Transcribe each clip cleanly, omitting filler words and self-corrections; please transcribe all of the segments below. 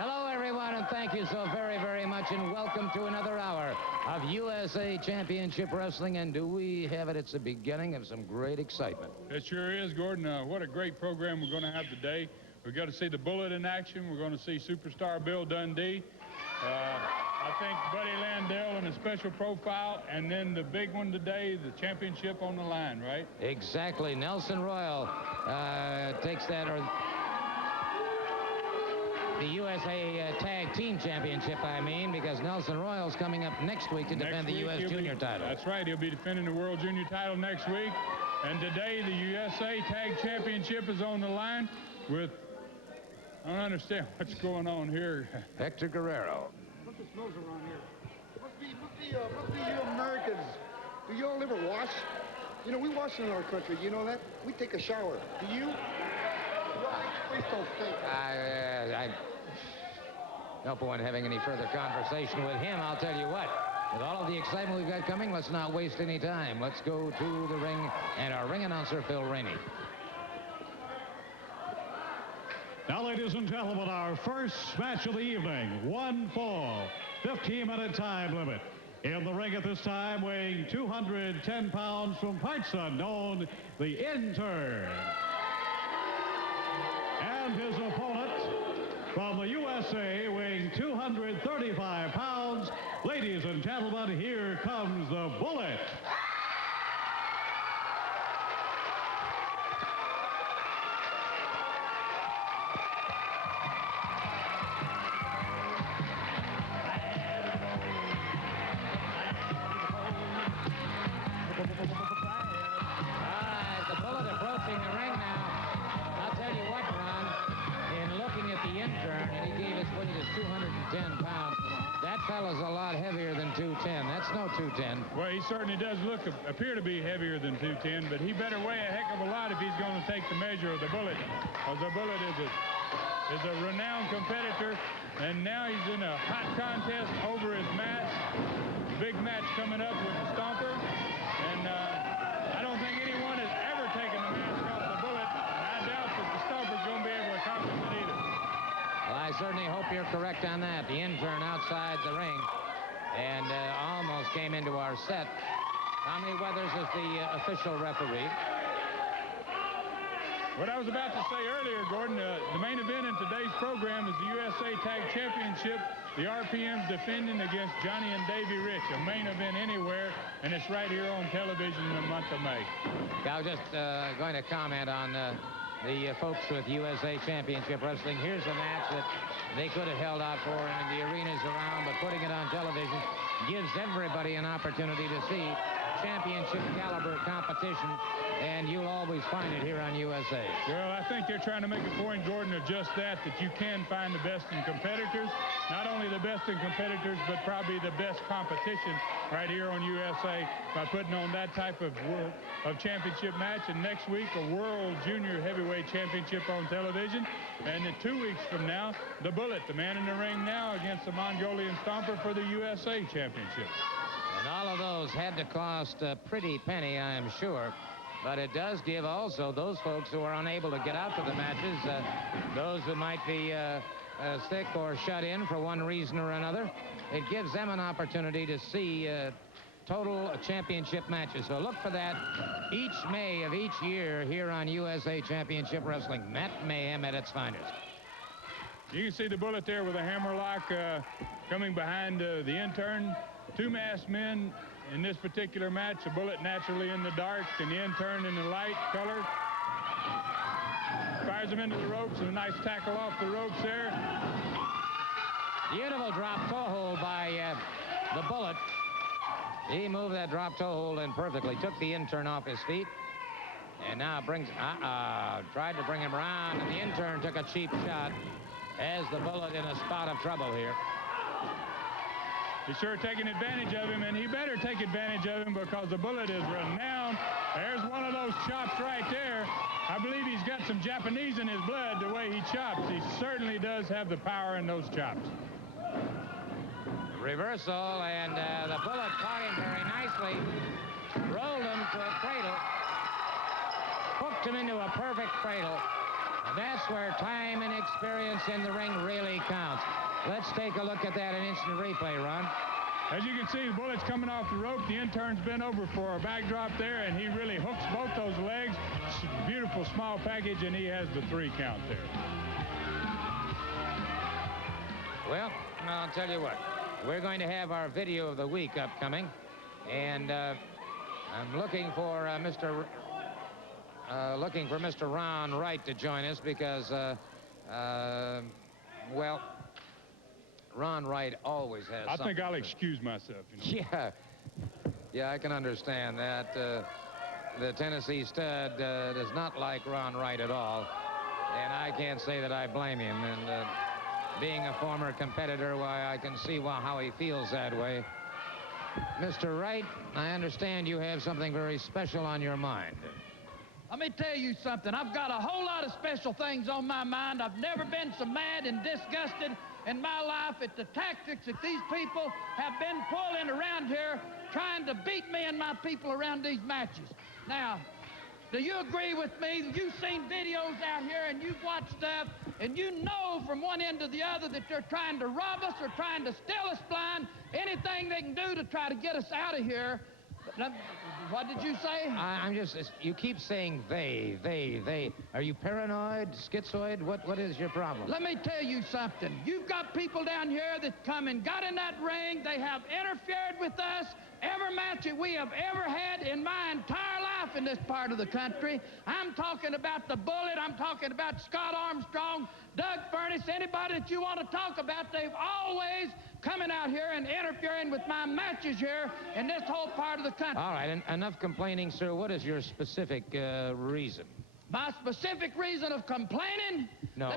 Hello, everyone, and thank you so very, very much, and welcome to another hour of USA Championship Wrestling. And do we have it? It's the beginning of some great excitement. It sure is, Gordon. What a great program we're going to have today. We're going to see the Bullet in action. We're going to see superstar Bill Dundee. I think Buddy Landell in a special profile, and then the big one today, the championship on the line, right? Exactly. Nelson Royal takes that, or the USA Tag Team Championship, I mean, because Nelson Royal's coming up next week to defend the U.S. Junior title. That's right. He'll be defending the World Junior title next week. And today, the USA Tag Championship is on the line with, I don't understand what's going on here. Hector Guerrero. Look, the smells around here. Must be you Americans. Do you all ever wash? You know, we wash in our country. You know that? We take a shower. Do you? Please don't think. No point having any further conversation with him. I'll tell you what. With all of the excitement we've got coming, let's not waste any time. Let's go to the ring and our ring announcer, Phil Rainey. Now, ladies and gentlemen, our first match of the evening. 1 fall, 15-minute time limit. In the ring at this time, weighing 210 pounds from parts unknown, the Intern. And his opponent from the USA, weighing 235 pounds. Ladies and gentlemen, here comes the Bullet. The Bullet approaching the ring now. I'll tell you what, Ron, in looking at the Intern, and he gave his weight as 210 pounds, that fella's a lot heavier than 210. That's no 210. Well, he certainly does appear to be heavier than 210, but he better weigh a heck of a lot if he's going to take the measure of the Bullet. Because the Bullet is a renowned competitor, and now he's in a hot contest over his match. Big match coming up with the Stomper, and I don't think anyone has ever taken the mask off the Bullet, and I doubt that the Stomper's going to be able to accomplish it either. Well, I certainly hope you're correct on that. The Intern outside the ring and almost came into our set. Tommy Weathers is the official referee. What I was about to say earlier, Gordon, the main event in today's program is the USA Tag Championship. The RPM's defending against Johnny and Davey Rich, a main event anywhere, and it's right here on television in the month of May. I was just going to comment on the folks with USA Championship Wrestling. Here's a match that they could have held out for in the arenas around, but putting it on television gives everybody an opportunity to see championship caliber competition, and you'll always find it here on USA. Well, I think they're trying to make a point, Gordon, of just that you can find the best in competitors. Not only the best in competitors, but probably the best competition right here on USA by putting on that type of championship match. And next week, a World Junior Heavyweight Championship on television. And in 2 weeks from now, the Bullet, the man in the ring now, against the Mongolian Stomper for the USA Championship. And all of those had to cost a pretty penny, I am sure. But it does give also those folks who are unable to get out to the matches, those who might be sick or shut in for one reason or another, it gives them an opportunity to see total championship matches. So look for that each May of each year here on USA Championship Wrestling. Matt Mayhem at its finest. You can see the Bullet there with a hammerlock coming behind the Intern. Two masked men in this particular match. The Bullet naturally in the dark and the Intern in the light color. Fires him into the ropes and a nice tackle off the ropes there. Beautiful drop toe hold by the Bullet. He moved that drop toe hold in perfectly. Took the Intern off his feet. And now brings, tried to bring him around. And the Intern took a cheap shot as the Bullet in a spot of trouble here. He's sure taking advantage of him, and he better take advantage of him because the Bullet is renowned. There's one of those chops right there. I believe he's got some Japanese in his blood the way he chops. He certainly does have the power in those chops. Reversal, and the Bullet caught him very nicely. Rolled him to a cradle. Hooked him into a perfect cradle. And that's where time and experience in the ring really counts. Let's take a look at that in instant replay, Ron. As you can see, the bullet's coming off the rope. The intern's bent over for a backdrop there, and he really hooks both those legs. Beautiful small package, and he has the 3 count there. Well, I'll tell you what. We're going to have our video of the week upcoming, and I'm looking for Mr. Ron Wright to join us because, well, Ron Wright always has I something think I'll to- excuse myself. You know. Yeah, I can understand that. The Tennessee stud does not like Ron Wright at all, and I can't say that I blame him. And being a former competitor, why, I can see how he feels that way. Mr. Wright, I understand you have something very special on your mind. Let me tell you something. I've got a whole lot of special things on my mind. I've never been so mad and disgusted in my life at the tactics that these people have been pulling around here, trying to beat me and my people around these matches. Now, do you agree with me? You've seen videos out here and you've watched stuff, and you know from one end to the other that they're trying to rob us or trying to steal us blind, anything they can do to try to get us out of here. What did you say? I'm just, you keep saying they. Are you paranoid, schizoid? What is your problem? Let me tell you something. You've got people down here that come and got in that ring. They have interfered with us every match that we have ever had in my entire life in this part of the country. I'm talking about the Bullet. I'm talking about Scott Armstrong, Doug Furnace, anybody that you want to talk about. They've always coming out here and interfering with my matches here in this whole part of the country. All right, enough complaining, sir. What is your specific reason? My specific reason of complaining? No.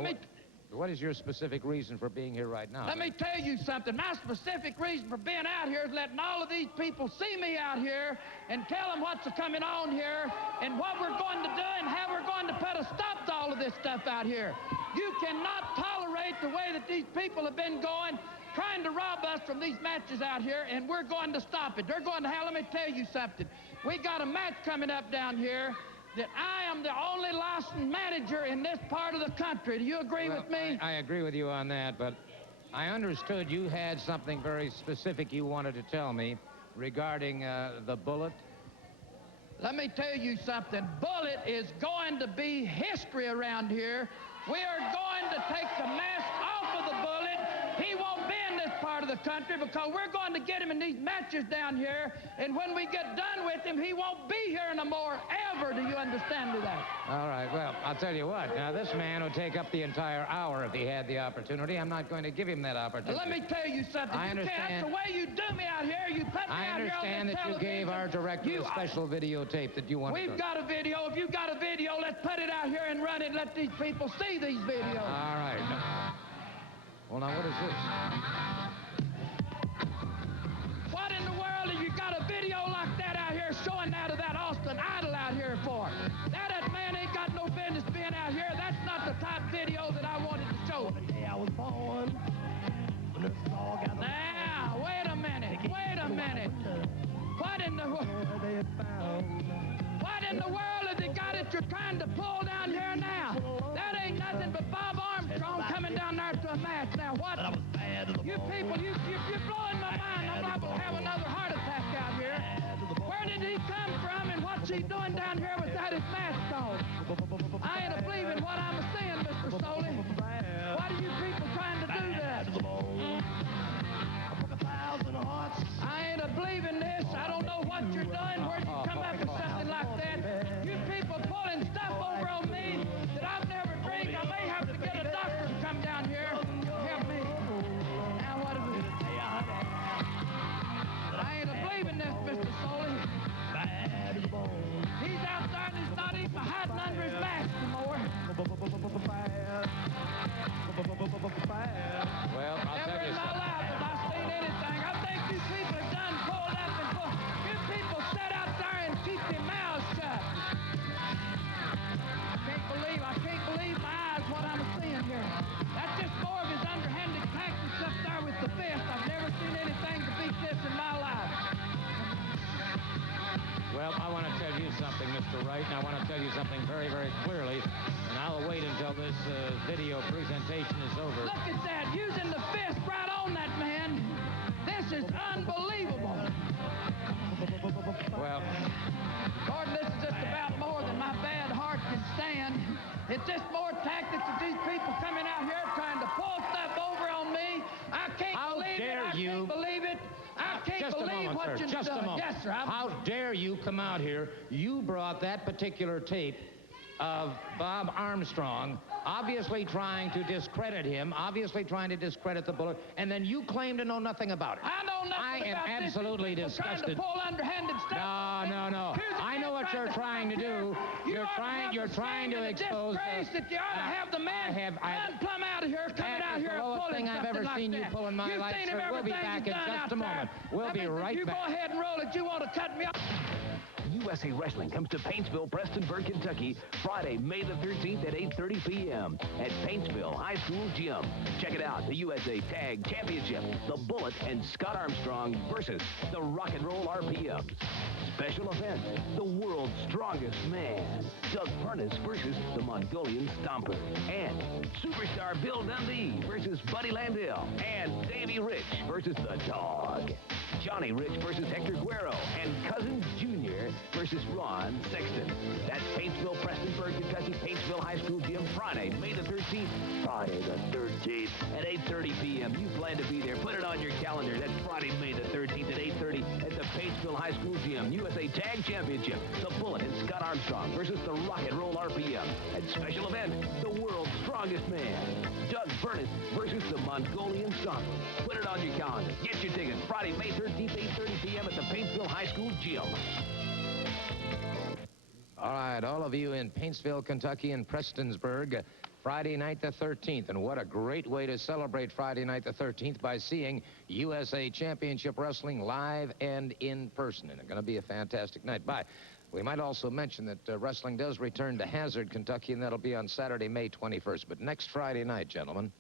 What is your specific reason for being here right now? Let me tell you something. My specific reason for being out here is letting all of these people see me out here and tell them what's coming on here and what we're going to do and how we're going to put a stop to all of this stuff out here. You cannot tolerate the way that these people have been going, trying to rob us from these matches out here, and we're going to stop it. They're going to hell. Let me tell you something. We got a match coming up down here that I am the only licensed manager in this part of the country. Do you agree with me? I agree with you on that, but I understood you had something very specific you wanted to tell me regarding the Bullet. Let me tell you something. Bullet is going to be history around here. We are going to take the mask off of the Bullet. He won't be in this part of the country because we're going to get him in these matches down here, and when we get done with him, he won't be here no more, ever. Do you understand me that? All right, well, I'll tell you what. Now, this man would take up the entire hour if he had the opportunity. I'm not going to give him that opportunity. Let me tell you something. I understand. That's the way you do me out here. You put me I out here on understand this that you television. gave our director a special videotape that you wanted We've got a video. If you've got a video, let's put it out here and run it and let these people see these videos. All right. Well, now, what is this? What in the world have you got a video like that out here showing that of that Austin Idol out here for? That man ain't got no business being out here. That's not the type video that I wanted to show. The day I was born, when the star got Now, wait a minute. What in the world? What in the world have they got that you're trying to pull down here now? That ain't nothing but Bob Armstrong coming down there to a match. Now, what? You people, you're blowing my mind. I'm liable to have another heart attack out here. Where did he come from and what's he doing down here without his mask on? I ain't believing what I'm seeing, Mr. Soley. Why are you people trying to do that? I ain't believing this. I don't know what you're doing. Where'd you come up with something like that? You people pulling stuff over on me that I've never drank. I may have to get a doctor to come down here and help me. Now what is it? I ain't believing this, Mr. Soley. He's out there and he's not even hiding under his mask anymore. Well, I'll Never tell you in my something. life have I seen anything. I think you people have done pulled up and pulled. You people sit out there and keep your mouths shut. I can't believe my eyes what I'm seeing here. That's just more of his underhanded tactics up there with the fist. I've never seen anything to beat this in my life. Well, I want to tell you something, Mr. Wright, and I want to tell you something very, very clearly, and I'll wait until this people coming out here trying to pull stuff over on me. I can't believe it. I can't believe it. I can't believe what you're doing. Just a moment. Yes, sir. How dare you come out here? You brought that particular tape of Bob Armstrong, obviously trying to discredit him, obviously trying to discredit the Bullet, and then you claim to know nothing about it. I know nothing about this. I am absolutely disgusted. Trying to pull underhanded stuff. No. I know what you're trying to do. You're trying to expose. That you ought to have the man plumb out of here, coming out here and pulling thing I've ever seen you pull in my life, sir. We'll be back in just a moment. We'll be right back. You go ahead and roll it. You want to cut me off? USA Wrestling comes to Paintsville, Prestonburg, Kentucky, Friday, May the 13th at 8:30 p.m. at Paintsville High School Gym. Check it out, the USA Tag Championship, the Bullet and Scott Armstrong versus the Rock and Roll RPMs. Special event, the world's strongest man, Doug Furnace versus the Mongolian Stomper. And superstar Bill Dundee versus Buddy Landell. And Davey Rich versus the Dog. Johnny Rich versus Hector Guerrero. And Cousins Jr. versus Ron Sexton. That's Paintsville, Prestonburg, Kentucky, Paintsville High School Gym, Friday, May the 13th. Friday the 13th at 8:30 p.m. You plan to be there. Put it on your calendar. That's Friday, May the 13th at 8:30 at the Paintsville High School Gym. USA Tag Championship. The Bullet and Scott Armstrong versus the Rock and Roll RPM. And special event, the world's strongest man, Doug Furnace versus the Mongolian Stomper. Put it on your calendar. Get your tickets. Friday, May 13th, 8:30 p.m. at the Paintsville High School Gym. All right, all of you in Paintsville, Kentucky, and Prestonsburg, Friday night the 13th. And what a great way to celebrate Friday night the 13th by seeing USA Championship Wrestling live and in person. And it's going to be a fantastic night. Bye. We might also mention that wrestling does return to Hazard, Kentucky, and that'll be on Saturday, May 21st. But next Friday night, gentlemen.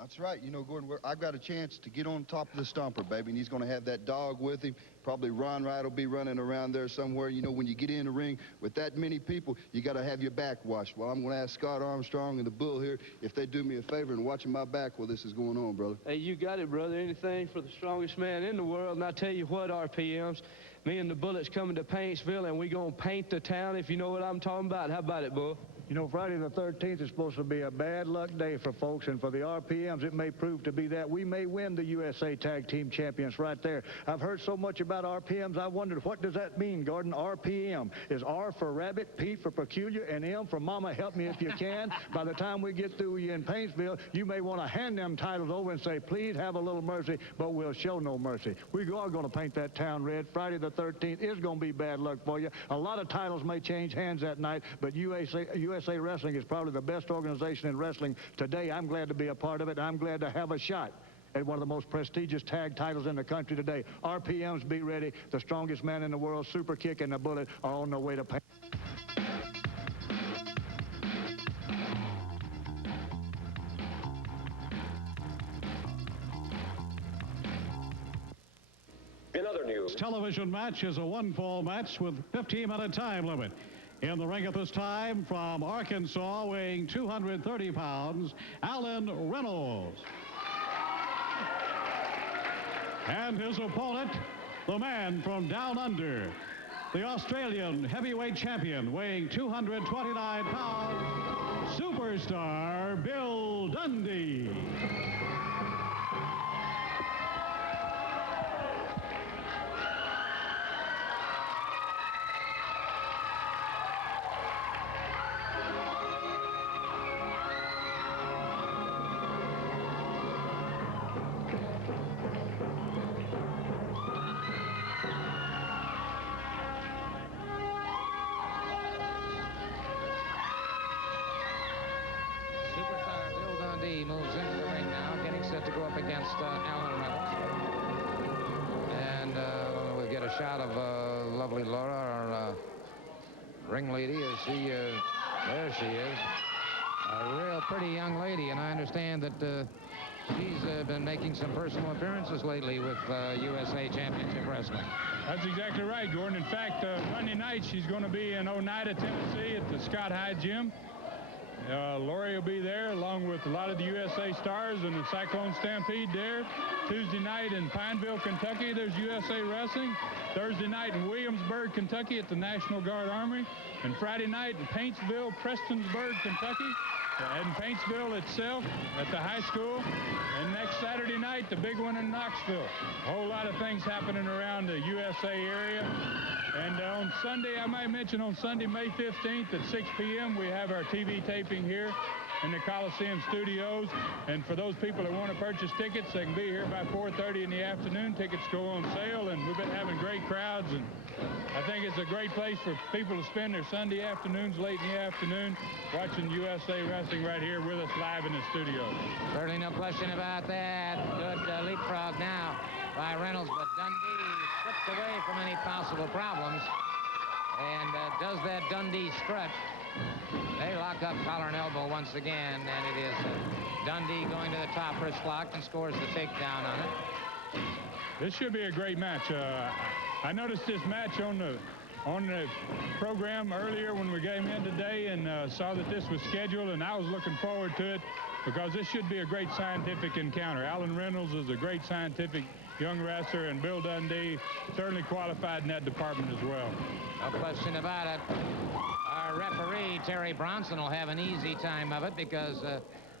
That's right. You know, Gordon, I've got a chance to get on top of the Stomper, baby, and he's going to have that dog with him. Probably Ron Wright will be running around there somewhere. You know, when you get in the ring with that many people, you got to have your back washed. Well, I'm going to ask Scott Armstrong and the Bull here if they do me a favor and watching my back while this is going on, brother. Hey, you got it, brother. Anything for the strongest man in the world. And I tell you what, RPMs, me and the Bullet's coming to Paintsville, and we going to paint the town, if you know what I'm talking about. How about it, Bull? You know, Friday the 13th is supposed to be a bad luck day for folks, and for the RPMs, it may prove to be that. We may win the USA Tag Team Champions right there. I've heard so much about RPMs, I wondered, what does that mean, Gordon? RPM. Is R for rabbit, P for peculiar, and M for mama, help me if you can. By the time we get through you in Paintsville, you may want to hand them titles over and say, please have a little mercy, but we'll show no mercy. We are going to paint that town red. Friday the 13th is going to be bad luck for you. A lot of titles may change hands that night, but USA Wrestling is probably the best organization in wrestling today. I'm glad to be a part of it. I'm glad to have a shot at one of the most prestigious tag titles in the country today. RPMs, be ready. The strongest man in the world, Super Kick and the Bullet are on their way to paint. In other news, Television match is a one-fall match with 15-minute time limit. In the ring at this time, from Arkansas, weighing 230 pounds, Alan Reynolds. And his opponent, the man from down under, the Australian heavyweight champion, weighing 229 pounds, superstar Bill Dundee. Moves into the ring now, getting set to go up against Alan Reynolds. And we'll get a shot of lovely Laura, our ring lady, as she, there she is. A real pretty young lady, and I understand that she's been making some personal appearances lately with USA Championship Wrestling. That's exactly right, Gordon. In fact, Monday night she's going to be in Oneida, Tennessee at the Scott Hyde Gym. Lori will be there along with a lot of the USA Stars and the Cyclone Stampede there. Tuesday night in Pineville, Kentucky, there's USA Wrestling. Thursday night in Williamsburg, Kentucky at the National Guard Armory. And Friday night in Paintsville, Prestonsburg, Kentucky in Paintsville itself at the high school. And next Saturday night, the big one in Knoxville. A whole lot of things happening around the USA area. And on Sunday, I might mention on Sunday, May 15th at 6 p.m., we have our TV taping here in the Coliseum Studios. And for those people that want to purchase tickets, they can be here by 4:30 in the afternoon. Tickets go on sale, and we've been having great crowds. And I think it's a great place for people to spend their Sunday afternoons, late in the afternoon, watching USA Wrestling right here with us live in the studio. Certainly no question about that. Good leapfrog now by Reynolds, but Dundee slips away from any possible problems and does that Dundee strut. They lock up collar and elbow once again, and it is Dundee going to the top wrist lock and scores the takedown on it. This should be a great match. I noticed this match on the program earlier when we came in today and saw that this was scheduled, and I was looking forward to it because this should be a great scientific encounter. Alan Reynolds is a great scientific young wrestler, and Bill Dundee certainly qualified in that department as well. No question about it. Our referee, Terry Bronson, will have an easy time of it because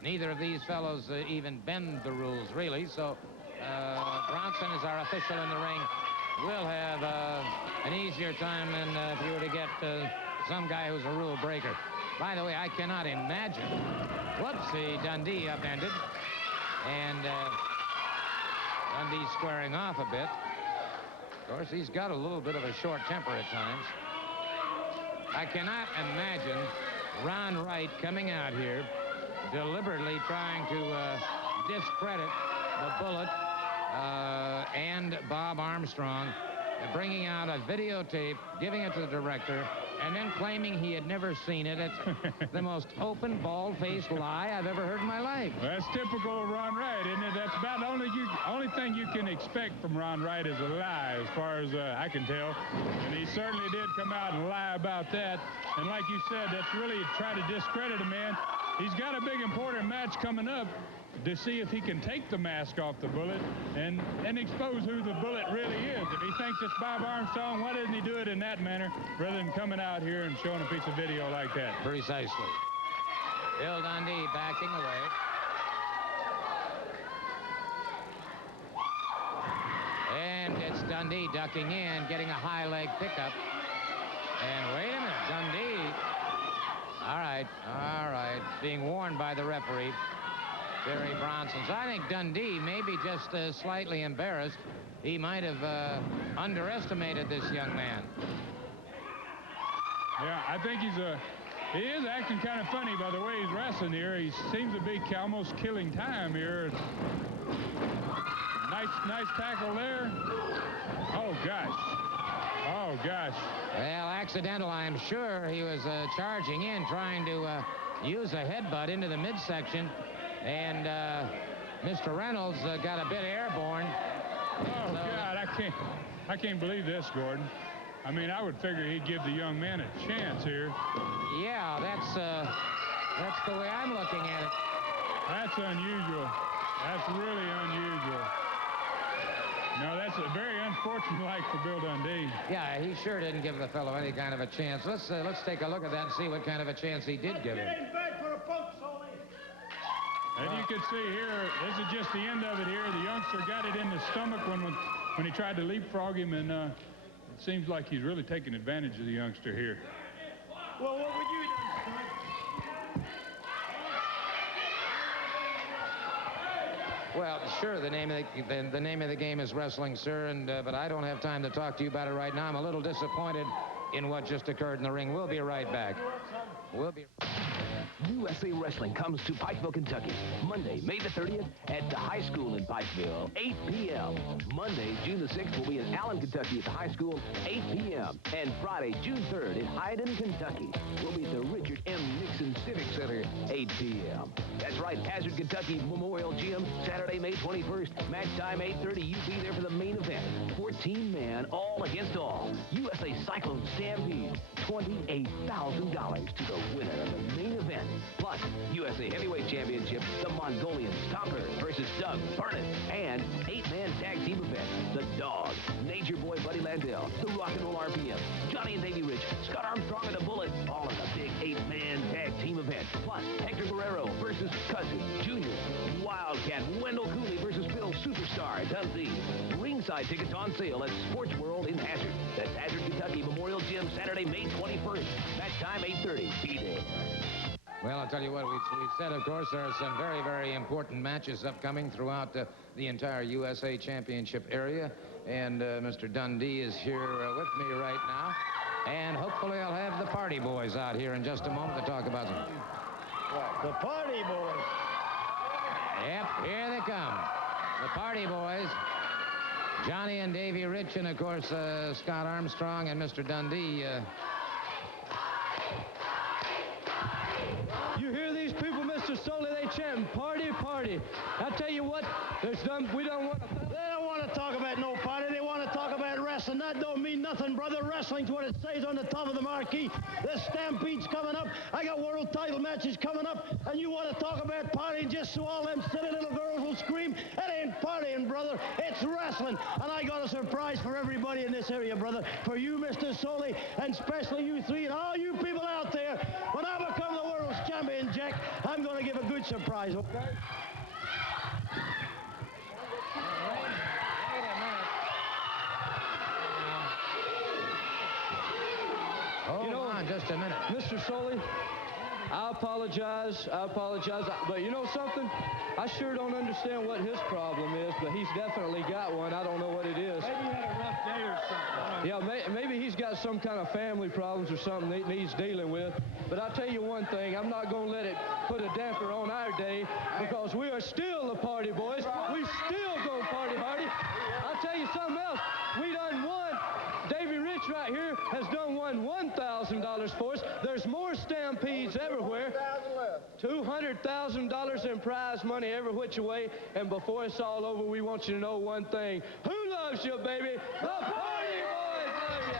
neither of these fellows even bend the rules, really. So Bronson is our official in the ring. Will have an easier time than if you were to get some guy who's a rule breaker. By the way, I cannot imagine. Whoopsie, Dundee upended. And Dundee squaring off a bit. Of course, he's got a little bit of a short temper at times. I cannot imagine Ron Wright coming out here deliberately trying to discredit the Bullet and Bob Armstrong, bringing out a videotape, giving it to the director, and then claiming he had never seen it. It's the most open, bald-faced lie I've ever heard in my life. Well, that's typical of Ron Wright, isn't it? That's about the only thing you can expect from Ron Wright is a lie, as far as I can tell. And he certainly did come out and lie about that. And like you said, that's really try to discredit a man. He's got a big, important match coming up to see if he can take the mask off the Bullet and expose who the Bullet really is. If he thinks it's Bob Armstrong, why doesn't he do it in that manner rather than coming out here and showing a piece of video like that? Precisely. Bill Dundee backing away. And it's Dundee ducking in, getting a high leg pickup. And wait a minute, Dundee. All right. Being warned by the referee, Terry Bronson. So I think Dundee may be just slightly embarrassed. He might have underestimated this young man. Yeah, I think he is acting kind of funny by the way he's wrestling here. He seems to be almost killing time here. Nice tackle there. Oh, gosh. Well, accidental, I'm sure. He was charging in, trying to use a headbutt into the midsection. And Mr. Reynolds got a bit airborne. Oh, God, I can't believe this, Gordon. I mean, I would figure he'd give the young man a chance here. Yeah, that's the way I'm looking at it. That's unusual. That's really unusual. No, that's very unfortunate for Bill Dundee. Yeah, he sure didn't give the fellow any kind of a chance. Let's take a look at that and see what kind of a chance he did give him. As you can see here, this is just the end of it here. The youngster got it in the stomach when he tried to leapfrog him, and it seems like he's really taking advantage of the youngster here. Well, what would you do, son? Well, sure, the name of the game is wrestling, sir, and but I don't have time to talk to you about it right now. I'm a little disappointed in what just occurred in the ring. We'll be right back. USA Wrestling comes to Pikeville, Kentucky, Monday, May the 30th at the high school in Pikeville, 8 p.m. Monday, June the 6th, will be in Allen, Kentucky at the high school, 8 p.m. And Friday, June 3rd in Hyden, Kentucky, will be at the Richard M. Nixon Civic Center, 8 p.m. That's right, Hazard, Kentucky Memorial Gym, Saturday, May 21st, match time 8:30. You be there for the main event. 14-man, all against all. USA Cyclone Stampede, $28,000 to the winner of the main event. Plus, USA Heavyweight Championship, the Mongolian Stomper versus Doug Burnett, and 8-man tag team event, the Dog, Nature Boy Buddy Landell, the Rock and Roll RPM, Johnny and Davey Rich, Scott Armstrong and the Bullet, all in a big 8-man tag team event. Plus, Hector Guerrero versus Cousin Junior. Wildcat Wendell Cooley versus Bill Superstar Dundee. Ringside tickets on sale at Sports World in Hazard. That's Hazard, Kentucky Memorial Gym, Saturday, May 21st. Match time 8:30. Be there. Well, I'll tell you what, we said, of course, there are some very, very important matches upcoming throughout the entire USA Championship area. And Mr. Dundee is here with me right now. And hopefully I'll have the Party Boys out here in just a moment to talk about them. The Party Boys. Yep, here they come. The Party Boys. Johnny and Davey Rich, and, of course, Scott Armstrong and Mr. Dundee. You hear these people, Mr. Soley, they chanting, party, party. I tell you what, we don't want to... They don't want to talk about no party. They want to talk about wrestling. That don't mean nothing, brother. Wrestling's what it says on the top of the marquee. The Stampede's coming up. I got world title matches coming up, and you want to talk about partying just so all them silly little girls will scream? That ain't partying, brother. It's wrestling. And I got a surprise for everybody in this area, brother. For you, Mr. Soley, and especially you three and all you people out there. When I become the world's champion, Jack, I'm going to give a good surprise, okay? Hold on just a minute. Mr. Soley, I apologize, but you know something? I sure don't understand what his problem is, but he's definitely got one. I don't know what it is. Maybe he had a rough day or something. Yeah, maybe he's got some kind of family problems or something that he's dealing with. But I'll tell you one thing, I'm not going to let it put a damper on our day, because we are still the Party Boys. We still go party hardy. I'll tell you something else. We done won. Davey Rich right here has done won $1,000 for us. There's more Stampedes everywhere. $200,000 in prize money every which way. And before it's all over, we want you to know one thing. Who loves you, baby? The Party Boys love you.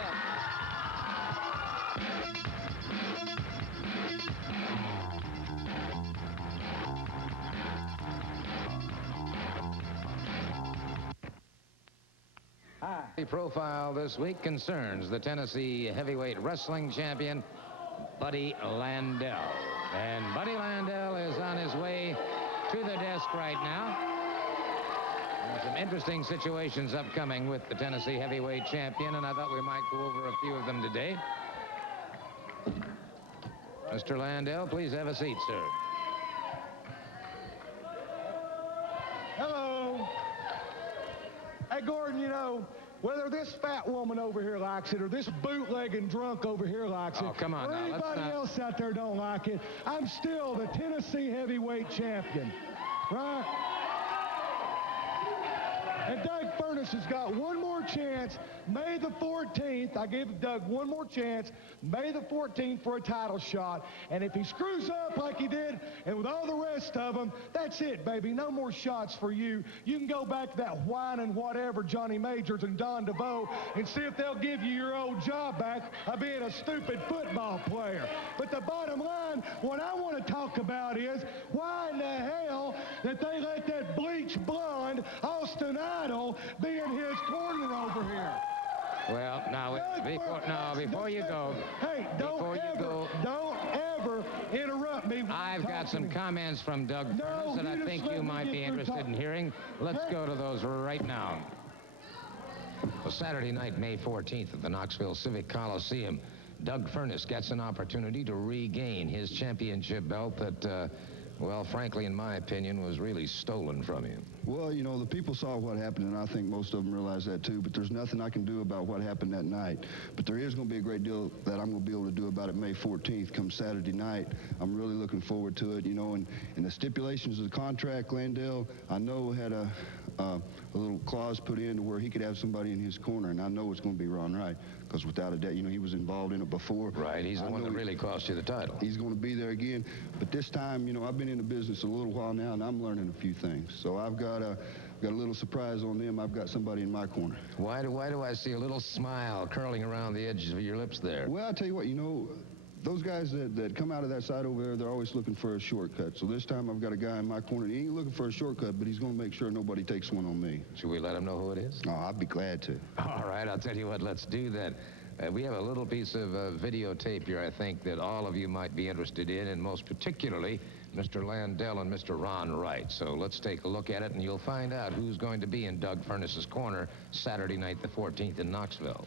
The profile this week concerns the Tennessee heavyweight wrestling champion, Buddy Landel. And Buddy Landel is on his way to the desk right now. There's some interesting situations upcoming with the Tennessee heavyweight champion, and I thought we might go over a few of them today. Mr. Landel, please have a seat, sir. Hello. Hey, Gordon, you know, whether this fat woman over here likes it or this bootlegging drunk over here likes it, Oh, come on or now, let's anybody not- else out there don't like it, I'm still the Tennessee heavyweight champion, right? And Doug Furnace has got one more chance, May the 14th. I gave Doug one more chance, May the 14th, for a title shot. And if he screws up like he did, and with all the rest of them, that's it, baby. No more shots for you. You can go back to that whining whatever Johnny Majors and Don DeVoe and see if they'll give you your old job back of being a stupid football player. But the bottom line, what I want to talk about is why in the hell that they let that bleach blonde Austin Idol be in his corner over here. Well, now, before you go, Hey, don't ever interrupt me. I've got some comments from Doug Furnace that I think you might be interested in hearing. Let's go to those right now. Well, Saturday night, May 14th at the Knoxville Civic Coliseum, Doug Furnace gets an opportunity to regain his championship belt that, well, frankly, in my opinion, was really stolen from him. Well, you know, the people saw what happened, and I think most of them realize that too, but there's nothing I can do about what happened that night. But there is going to be a great deal that I'm going to be able to do about it May 14th, come Saturday night. I'm really looking forward to it, you know, and the stipulations of the contract, Landel, I know had a little clause put in to where he could have somebody in his corner, and I know it's going to be Ron Wright, because without a doubt, you know, he was involved in it before. Right, he's the one that really cost you the title. He's going to be there again, but this time, you know, I've been in the business a little while now, and I'm learning a few things. So I've got a little surprise on them. I've got somebody in my corner. Why do I see a little smile curling around the edges of your lips there? Well, I'll tell you what, you know, those guys that come out of that side over there, they're always looking for a shortcut. So this time I've got a guy in my corner. He ain't looking for a shortcut, but he's going to make sure nobody takes one on me. Should we let him know who it is? Oh, I'd be glad to. All right, I'll tell you what, let's do that. We have a little piece of videotape here, I think, that all of you might be interested in, and most particularly Mr. Landell and Mr. Ron Wright. So let's take a look at it, and you'll find out who's going to be in Doug Furness's corner Saturday night, the 14th in Knoxville.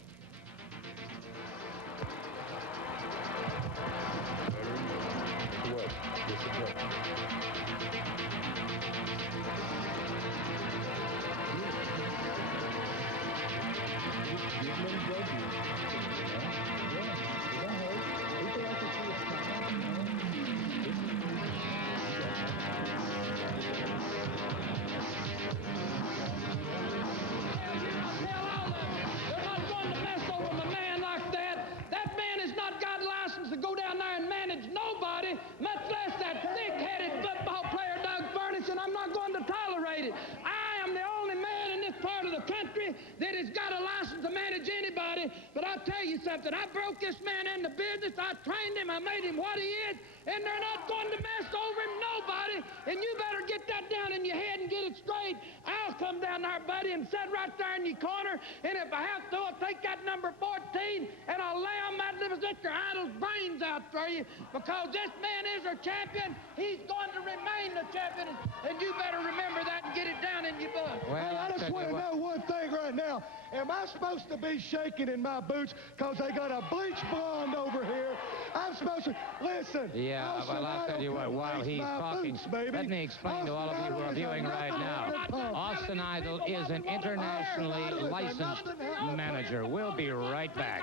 I broke this man into business. I trained him. I made him what he is. And they're not going to mess over him, nobody. And you better get that down in your head and get it straight. I'll come down there, buddy, and sit right there in your corner. And if I have to, I'll take that number 14 and I'll lay on that little Mr. Idle's brains out for you. Because this man is our champion. He's going to remain the champion. And you better remember that and get it down in your book. Well, I just want to know one thing right now. Am I supposed to be shaking in my boots because they got a bleach blonde over here? I'm supposed to listen. Yeah, well, I'll tell you what, while he's talking, let me explain to all of you who are viewing right now. Austin Idle is an internationally licensed manager. We'll be right back.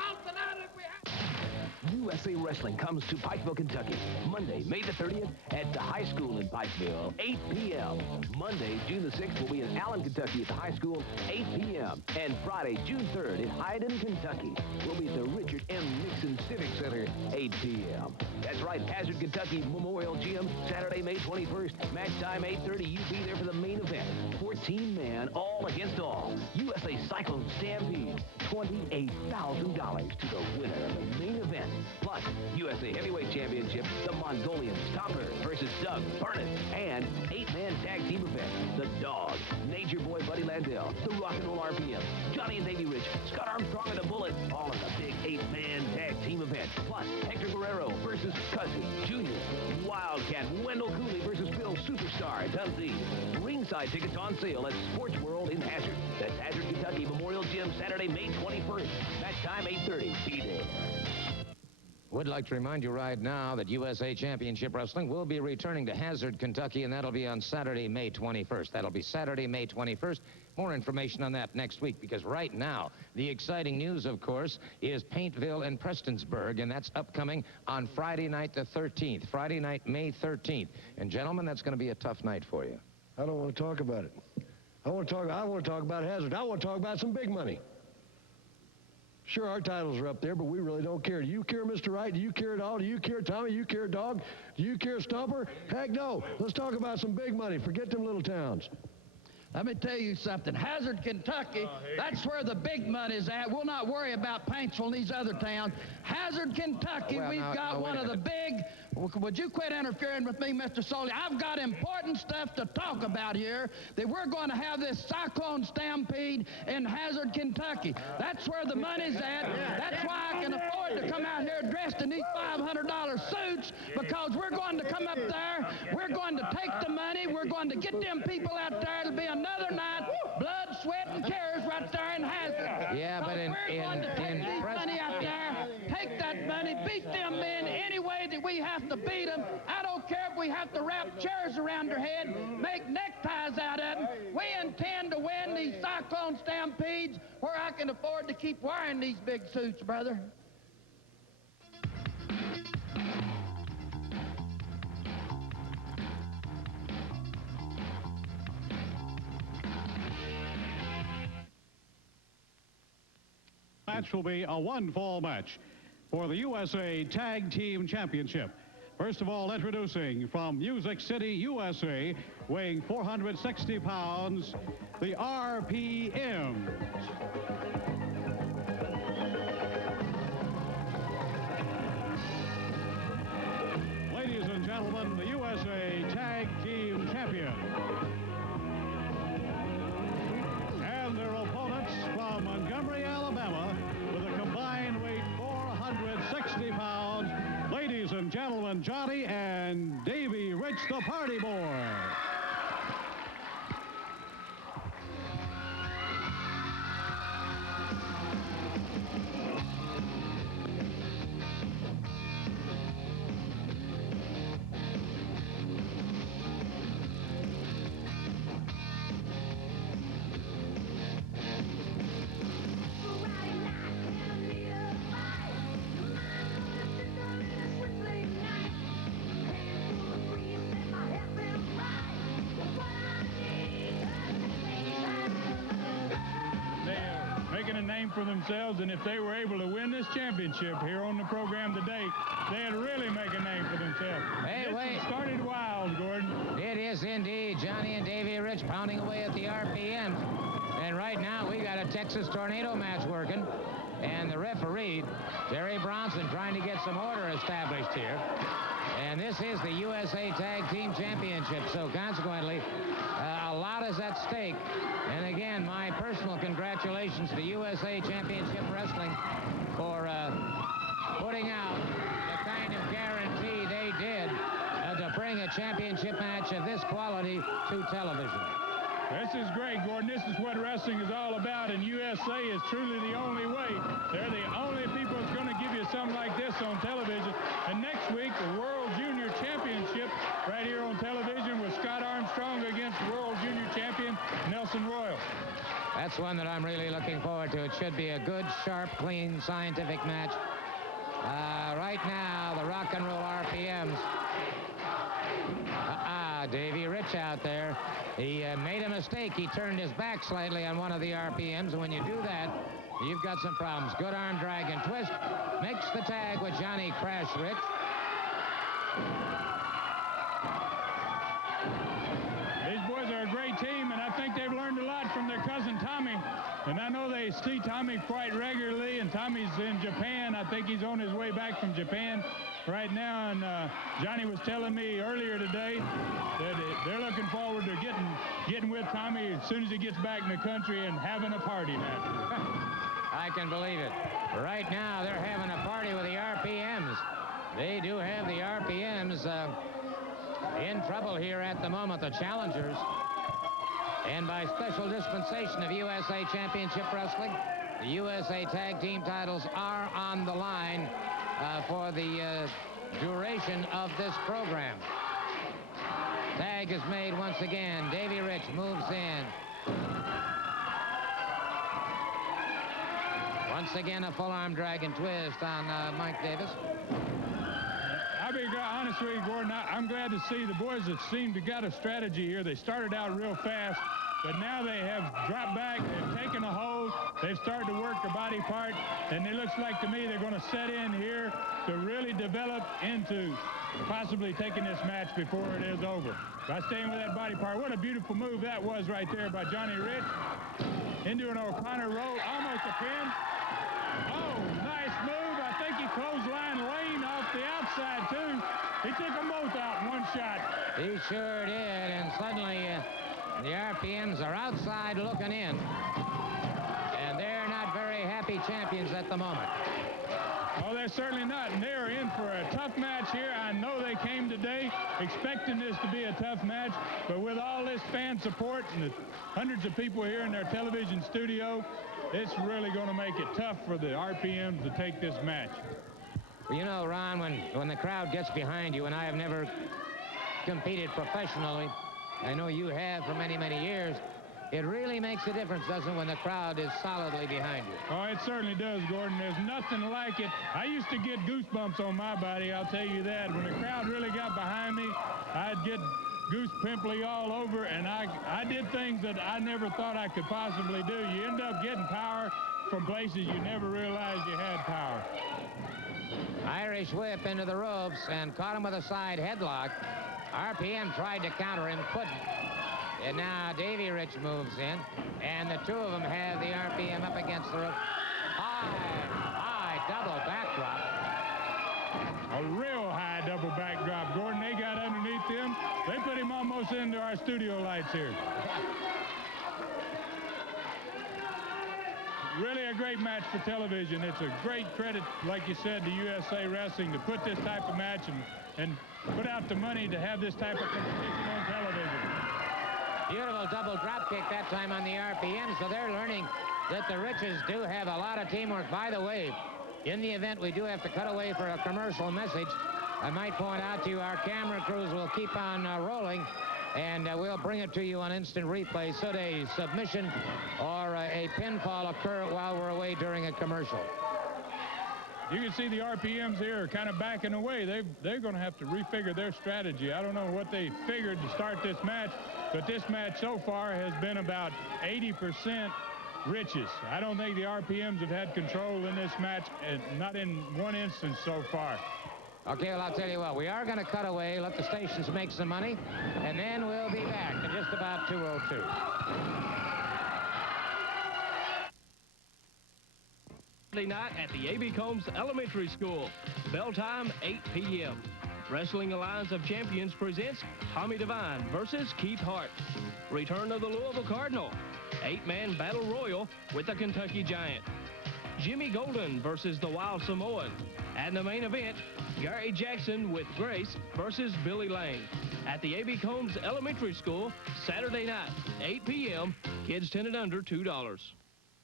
USA Wrestling comes to Pikeville, Kentucky, Monday, May the 30th at the high school in Pikeville, 8 p.m. Monday, June the 6th will be in Allen, Kentucky at the high school, 8 p.m. And Friday, June 3rd in Hyden, Kentucky will be at the Richard M. Nixon Civic Center, 8 p.m. That's right, Hazard, Kentucky Memorial Gym, Saturday, May 21st. Match time, 8:30. You be there for the main event. 14-man, all against all. USA Cyclone Stampede, $28,000 to the winner of the main event. Plus, USA Heavyweight Championship, the Mongolian Stomper versus Doug Furness, and 8-man tag team event, the Dog, Nature Boy Buddy Landell, the Rock and Roll RPM, Johnny and Davey Rich, Scott Armstrong and the Bullet, all in the big 8-man tag team event. Plus, Hector Guerrero versus Cousin Junior, Wildcat Wendell Cooley versus Bill Superstar Dundee. Ringside tickets on sale at Sports World in Hazard. That's Hazard, Kentucky Memorial Gym, Saturday, May 21st. Match time, 8:30. Be there. Would like to remind you right now that USA Championship Wrestling will be returning to Hazard, Kentucky, and that'll be on Saturday, May 21st. That'll be Saturday, May 21st. More information on that next week, because right now, the exciting news, of course, is Paintville and Prestonsburg, and that's upcoming on Friday night the 13th. Friday night, May 13th. And gentlemen, that's going to be a tough night for you. I don't want to talk about it. I want to talk about Hazard. I want to talk about some big money. Sure, our titles are up there, but we really don't care. Do you care, Mr. Wright? Do you care at all? Do you care, Tommy? Do you care, Dog? Do you care, Stomper? Heck no. Let's talk about some big money. Forget them little towns. Let me tell you something. Hazard, Kentucky, that's where the big money's at. We'll not worry about Paintsville and these other towns. Hazard, Kentucky, we've got one of the big... Would you quit interfering with me, Mr. Soley? I've got important stuff to talk about here, that we're going to have this Cyclone Stampede in Hazard, Kentucky. That's where the money's at. That's why I can afford to come out here dressed in these $500 suits, because we're going to come up there, we're going to take the money, we're going to get them people out there. It'll be another night, blood, sweat, and tears right there in Hazard. Yeah, but we're going to take this money out there, take that money, beat them men any way that we have to beat them. I don't care if we have to wrap chairs around their head, make neckties out of them. We intend to win these Cyclone Stampedes where I can afford to keep wearing these big suits, brother. Match will be a one-fall match for the USA Tag Team Championship. First of all, introducing from Music City, USA, weighing 460 pounds, the RPMs. Ladies and gentlemen, the USA Tag Team Champion. And their opponents from Montgomery, Alabama, with a combined weight 460 pounds. Ladies and gentlemen, Johnny and Davey Rich, the name for themselves, and if they were able to win this championship here on the program today, they'd really make a name for themselves. Hey, this wait. started wild, Gordon. It is indeed. Johnny and Davey Rich pounding away at the RPMs. And right now, we got a Texas Tornado match working. And the referee, Terry Bronson, trying to get some order established here. And this is the USA Tag Team Championship. So consequently, a lot is at stake. And again, my personal congratulations to USA Championship Wrestling for putting out the kind of guarantee they did to bring a championship match of this quality to television. This is great, Gordon. This is what wrestling is all about, and USA is truly the only way. They're the only people that's going to give you something like this on television. And next week, the World Junior Championship right here on television with Scott Armstrong against World Junior Champion Nelson Royal. That's one that I'm really looking forward to. It should be a good, sharp, clean, scientific match. Right now, the rock and roll RPMs. Davey Rich out there. He made a mistake. He turned his back slightly on one of the RPMs, and when you do that, you've got some problems. Good arm drag and twist. Makes the tag with Johnny Crash Rich. These boys are a great team, and I think they've learned a lot from their cousin Tommy. And I know they see Tommy quite regularly, and Tommy's in Japan. I think he's on his way back from Japan right now, and Johnny was telling me earlier today that they're looking forward to getting with Tommy as soon as he gets back in the country and having a party match. I can believe it. Right now, they're having a party with the RPMs. They do have the RPMs in trouble here at the moment, the challengers. And by special dispensation of USA Championship Wrestling, the USA Tag Team titles are on the line for the duration of this program. Tag is made once again. Davey Rich moves in. Once again, a full arm drag and twist on Mike Davis. I'll be honest with you, Gordon. I'm glad to see the boys that seem to got a strategy here. They started out real fast, but now they have dropped back. They've taken a hold. They've started to work the body part, and it looks like to me they're going to set in here to really develop into possibly taking this match before it is over. By staying with that body part. What a beautiful move that was right there by Johnny Rich. Into an O'Connor roll, almost a pin. Oh, nice move. I think he clotheslined Lane off the outside, too. He took them both out in one shot. He sure did, and suddenly the RPMs are outside looking in. And they're not very happy champions at the moment. Oh, they're certainly not, and they're in for a tough match here. I know they came today expecting this to be a tough match, but with all this fan support and the hundreds of people here in their television studio, it's really going to make it tough for the RPMs to take this match. You know, Ron, when the crowd gets behind you, and I have never competed professionally, I know you have for many, many years, it really makes a difference, doesn't it, when the crowd is solidly behind you? Oh, it certainly does, Gordon. There's nothing like it. I used to get goosebumps on my body, I'll tell you that. When the crowd really got behind me, I'd get goose pimply all over, and I did things that I never thought I could possibly do. You end up getting power from places you never realized you had power. Irish whip into the ropes and caught him with a side headlock. RPM tried to counter him, couldn't. And now Davey Rich moves in, and the two of them have the RPM up against the rope. High double backdrop. A real high double backdrop, Gordon. They got underneath him. They put him almost into our studio lights here. Really a great match for television. It's a great credit, like you said, to USA Wrestling to put this type of match and put out the money to have this type of competition on television. Beautiful double drop kick that time on the RPM, so they're learning that the Riches do have a lot of teamwork. By the way, in the event we do have to cut away for a commercial message, I might point out to you our camera crews will keep on rolling, and we'll bring it to you on instant replay should a submission or a pinfall occur while we're away during a commercial. You can see the RPMs here are kind of backing away. They're going to have to refigure their strategy. I don't know what they figured to start this match, but this match so far has been about 80% riches. I don't think the RPMs have had control in this match, and not in one instance so far. Okay, well, I'll tell you what. We are going to cut away, let the stations make some money, and then we'll be back in just about 2:02. Saturday night at the A.B. Combs Elementary School. Bell time, 8 p.m. Wrestling Alliance of Champions presents Tommy Devine versus Keith Hart. Return of the Louisville Cardinal. 8-man battle royal with the Kentucky Giant. Jimmy Golden versus the Wild Samoan. And the main event, Gary Jackson with Grace versus Billy Lane. At the A.B. Combs Elementary School, Saturday night, 8 p.m. Kids 10 and under, $2.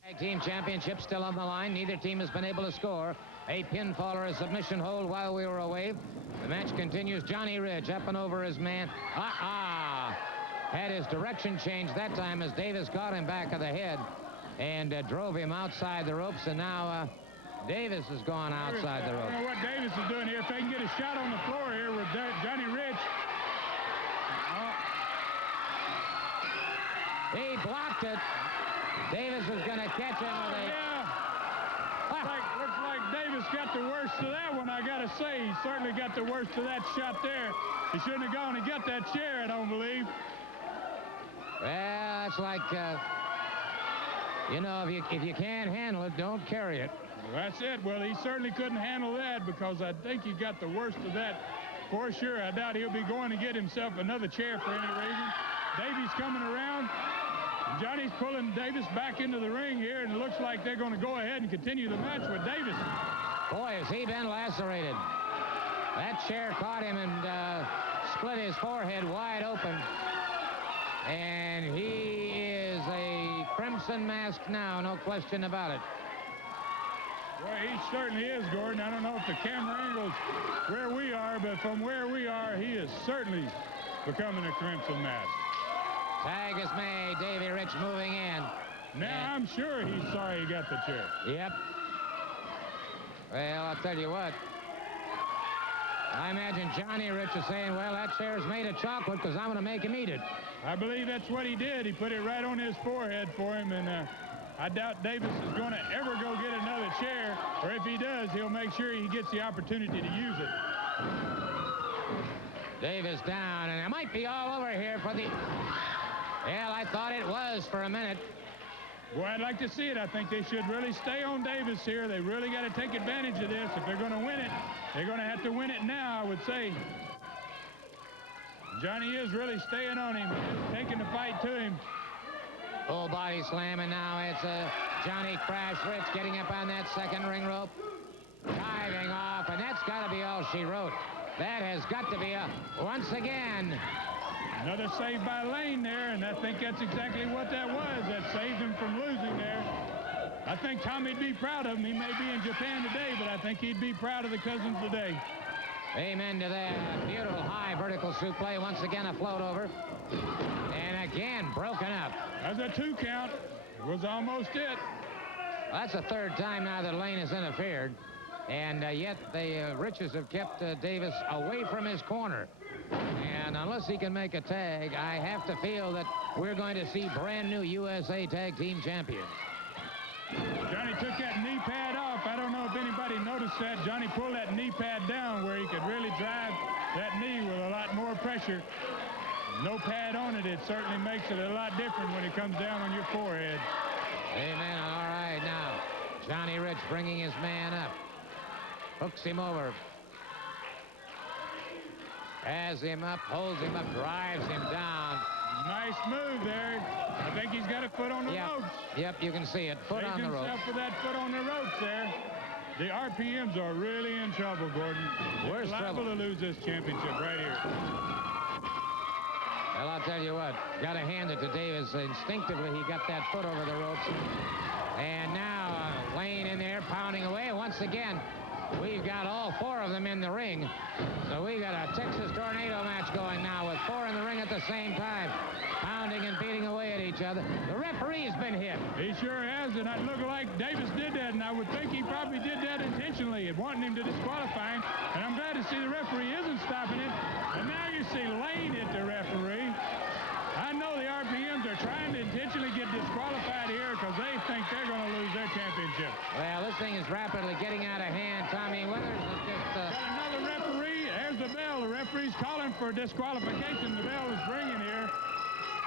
Tag team championship still on the line. Neither team has been able to score. A pinfall or a submission hold while we were away. The match continues. Johnny Ridge up and over his man. Had his direction changed that time as Davis got him back of the head and drove him outside the ropes. And now Davis has gone outside the ropes. I don't know what Davis is doing here. If they can get a shot on the floor here with Johnny Ridge. He blocked it. Davis is going to catch him with a... Looks like Davis got the worst of that one, I got to say. He certainly got the worst of that shot there. He shouldn't have gone and got that chair, I don't believe. Well, that's like, you know, if you can't handle it, don't carry it. Well, that's it. Well, he certainly couldn't handle that because I think he got the worst of that for sure. I doubt he'll be going to get himself another chair for any reason. Davies coming around. Johnny's pulling Davis back into the ring here, and it looks like they're going to go ahead and continue the match with Davis. Boy, has he been lacerated. That chair caught him and split his forehead wide open. And he is a crimson mask now, no question about it. Well, he certainly is, Gordon. I don't know if the camera angle's where we are, but from where we are, he is certainly becoming a crimson mask. Tag is made. Davey Rich moving in. Now, I'm sure he's sorry he got the chair. Yep. Well, I'll tell you what. I imagine Johnny Rich is saying, well, that chair's made of chocolate because I'm going to make him eat it. I believe that's what he did. He put it right on his forehead for him, and I doubt Davis is going to ever go get another chair, or if he does, he'll make sure he gets the opportunity to use it. Davis down, and it might be all over here for the... Well, I thought it was for a minute. Well, I'd like to see it. I think they should really stay on Davis here. They really got to take advantage of this. If they're going to win it, they're going to have to win it now, I would say. Johnny is really staying on him, taking the fight to him. Full body slam, and now it's Johnny Crash Rich getting up on that second ring rope. Diving off, and that's got to be all she wrote. That has got to be once again. Another save by Lane there, and I think that's exactly what that was. That saved him from losing there. I think Tommy'd be proud of him. He may be in Japan today, but I think he'd be proud of the cousins today. Amen to that. Beautiful high vertical suplex. Once again, a float over. And again, broken up. That's a 2 count. It was almost it. Well, that's the third time now that Lane has interfered. And yet the Riches have kept Davis away from his corner. And unless he can make a tag, I have to feel that we're going to see brand new USA Tag Team Champions. Johnny took that knee pad off. I don't know if anybody noticed that. Johnny pulled that knee pad down where he could really drive that knee with a lot more pressure. No pad on it. It certainly makes it a lot different when it comes down on your forehead. Amen. All right, now Johnny Rich bringing his man up. Hooks him over. Has him up, holds him up, drives him down. Nice move there. I think he's got a foot on the ropes. Yep, you can see it. Foot on the ropes. Himself with that foot on the ropes there. The RPMs are really in trouble, Gordon. Where's liable to lose this championship right here. Well, I'll tell you what. Got to hand it to Davis. Instinctively, he got that foot over the ropes. And now Lane in there pounding away. Once again, we've got all 4 of them in the ring. So we got a Texas Tornado match going now with 4 in the ring at the same time, pounding and beating away at each other. The referee's been hit. He sure has, and it looked like Davis did that, and I would think he probably did that intentionally, wanting him to disqualify him. And I'm glad to see the referee isn't stopping it. And now you see Lane hit the referee. I know the RPMs are trying to intentionally get disqualified here because they think for disqualification. The bell is ringing here.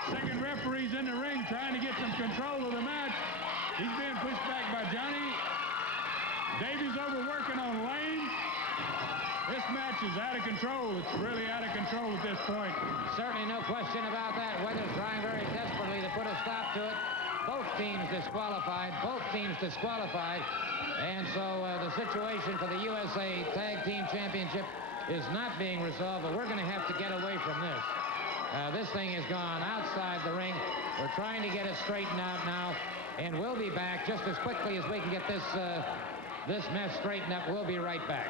Second referee's in the ring trying to get some control of the match. He's being pushed back by Johnny. Davey's overworking on Lane. This match is out of control. It's really out of control at this point. Certainly no question about that. Weather's trying very desperately to put a stop to it. Both teams disqualified. Both teams disqualified. And so the situation for the USA Tag Team Championship is not being resolved, but we're going to have to get away from this. This thing has gone outside the ring. We're trying to get it straightened out now, and we'll be back just as quickly as we can get this mess straightened up. We'll be right back.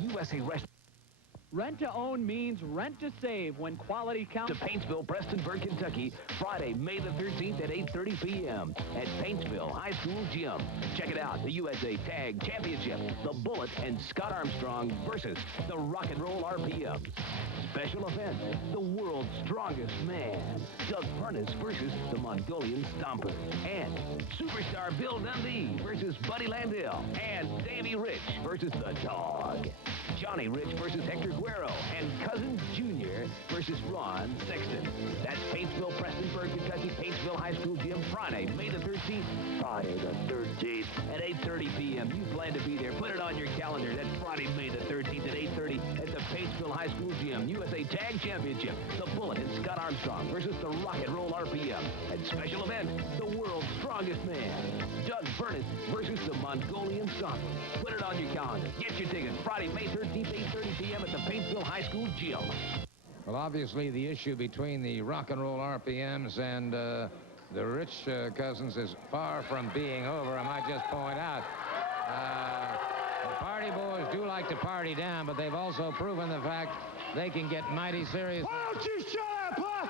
USA Wrestling. Rent to own means rent to save when quality counts. To Paintsville, Prestonburg, Kentucky, Friday, May the 13th at 8:30 p.m. at Paintsville High School Gym. Check it out, the USA Tag Championship, the Bullet and Scott Armstrong versus the Rock and Roll RPM. Special event, the world's strongest man, Doug Furnace versus the Mongolian Stomper. And superstar Bill Dundee versus Buddy Landell. And Davey Rich versus the Dog. Johnny Rich versus Hector Guerrero, and Cousins Jr. versus Ron Sexton. That's Paintsville, Prestonburg, Kentucky, Paintsville High School Gym, Friday, May the 13th. Friday the 13th at 8:30 p.m. You plan to be there. Put it on your calendar. That's Friday, May the 13th at 8:30 at the Paintsville High School Gym. USA Tag Championship. The Bullet and Scott Armstrong versus the Rock and Roll RPM. And special event, the world's strongest man, Doug Furnace versus the Mongolian Stomper. Put it on your calendar. Get your tickets. Friday, May 13th. 8:30 p.m. at the Paintsville High School Gym. Well, obviously, the issue between the Rock and Roll RPMs and the Rich Cousins is far from being over, I might just point out. The Party Boys do like to party down, but they've also proven the fact they can get mighty serious. Why don't you shut up, huh?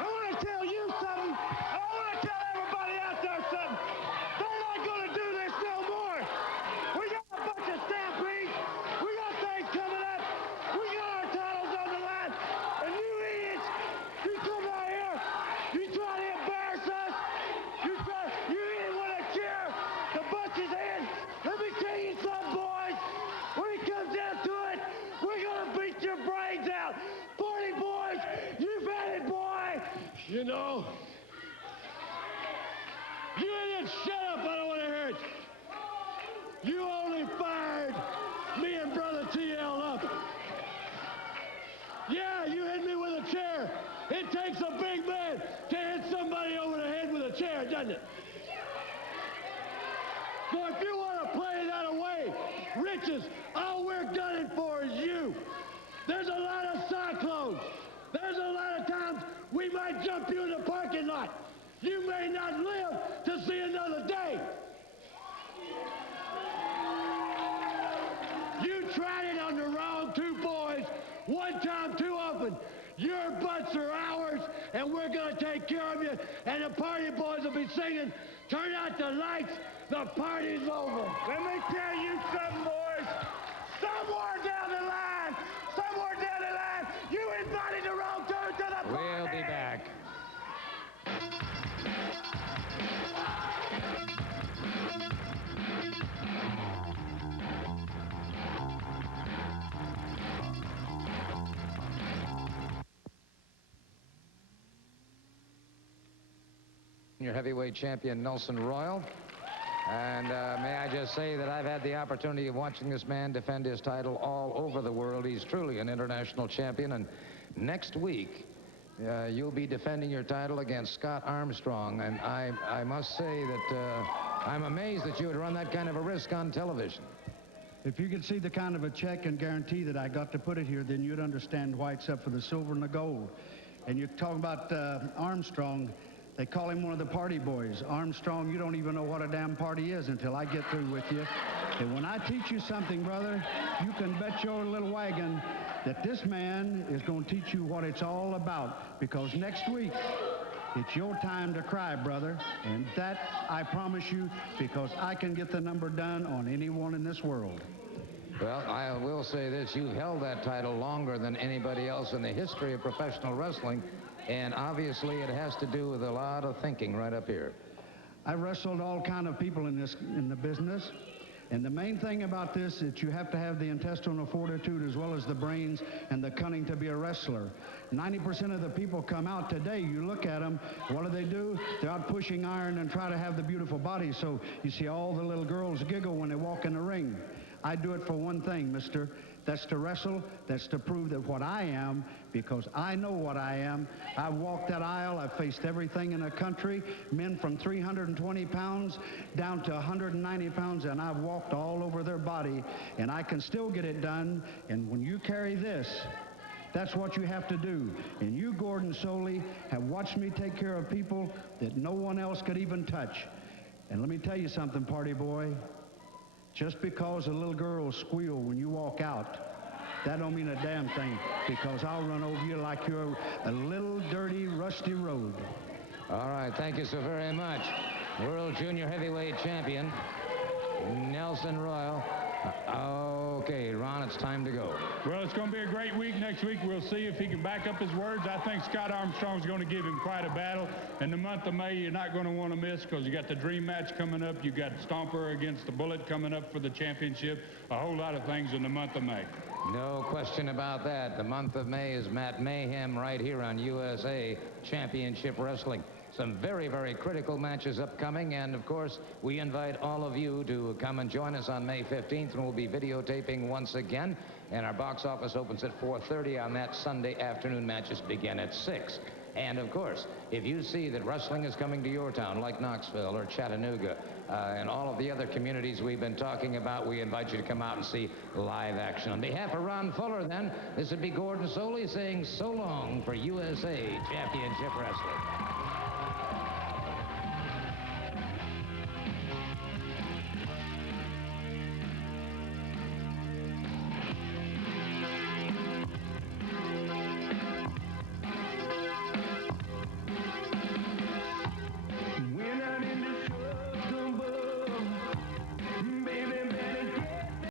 I want to tell you something. I want to tell everybody out there something. They're not going to do this no more. We got a bunch of stampedes. We got things coming up. We got our titles on the line. And you idiots, you come out here, you try to embarrass us. You didn't want to cheer the Butch's in. Let me tell you something, boys. When it comes down to it, we're going to beat your brains out. Party boys, you've had it, boy. You know. You idiots, shut up. I don't want to hear it. You only fired me and Brother TL up. Yeah, you hit me with a chair. It takes a big man to hit somebody over the head with a chair, doesn't it? So if you want to play that away, Riches, all we're gunning for is you. There's a lot of cyclones. There's a lot of times we might jump you in the parking lot. You may not live to see another day. You tried it on the wrong two boys, one time too often. Your butts are ours, and we're going to take care of you, and the Party Boys will be singing, turn out the lights, the party's over. Let me tell you something, boys. Somewhere down the line, you invited the wrong dude to the party. We'll be back. Your heavyweight champion, Nelson Royal. And may I just say that I've had the opportunity of watching this man defend his title all over the world. He's truly an international champion. And next week, you'll be defending your title against Scott Armstrong. And I must say that I'm amazed that you would run that kind of a risk on television. If you could see the kind of a check and guarantee that I got to put it here, then you'd understand why it's up for the silver and the gold. And you're talking about Armstrong. They call him one of the party boys. Armstrong, you don't even know what a damn party is until I get through with you. And when I teach you something, brother, you can bet your little wagon that this man is going to teach you what it's all about. Because next week, it's your time to cry, brother. And that, I promise you, because I can get the number done on anyone in this world. Well, I will say this. You've held that title longer than anybody else in the history of professional wrestling. And obviously, it has to do with a lot of thinking right up here. I wrestled all kind of people in the business. And the main thing about this is that you have to have the intestinal fortitude as well as the brains and the cunning to be a wrestler. 90% of the people come out today, you look at them, what do? They're out pushing iron and try to have the beautiful body. So you see all the little girls giggle when they walk in the ring. I do it for one thing, mister. That's to wrestle. That's to prove that what I am, because I know what I am. I've walked that aisle. I've faced everything in the country, men from 320 pounds down to 190 pounds, and I've walked all over their body, and I can still get it done. And when you carry this, that's what you have to do. And you, Gordon Soley, have watched me take care of people that no one else could even touch. And let me tell you something, party boy. Just because a little girl will squeal when you walk out, that don't mean a damn thing, because I'll run over you like you're a little dirty, rusty road. All right, thank you so very much. World Junior Heavyweight Champion, Nelson Royal. Okay, Ron, it's time to go. Well, it's going to be a great week. Next week, we'll see if he can back up his words. I think Scott Armstrong's going to give him quite a battle. In the month of May, you're not going to want to miss, because you got the dream match coming up. You got Stomper against the Bullet coming up for the championship. A whole lot of things in the month of May. No question about that. The month of May is Matt Mayhem right here on USA Championship Wrestling. Some very, very critical matches upcoming, and of course, we invite all of you to come and join us on May 15th, when we'll be videotaping once again, and our box office opens at 4:30 on that Sunday afternoon. Matches begin at 6. And of course, if you see that wrestling is coming to your town, like Knoxville or Chattanooga, and all of the other communities we've been talking about, we invite you to come out and see live action. On behalf of Ron Fuller, then, this would be Gordon Soley saying so long for USA Championship Wrestling.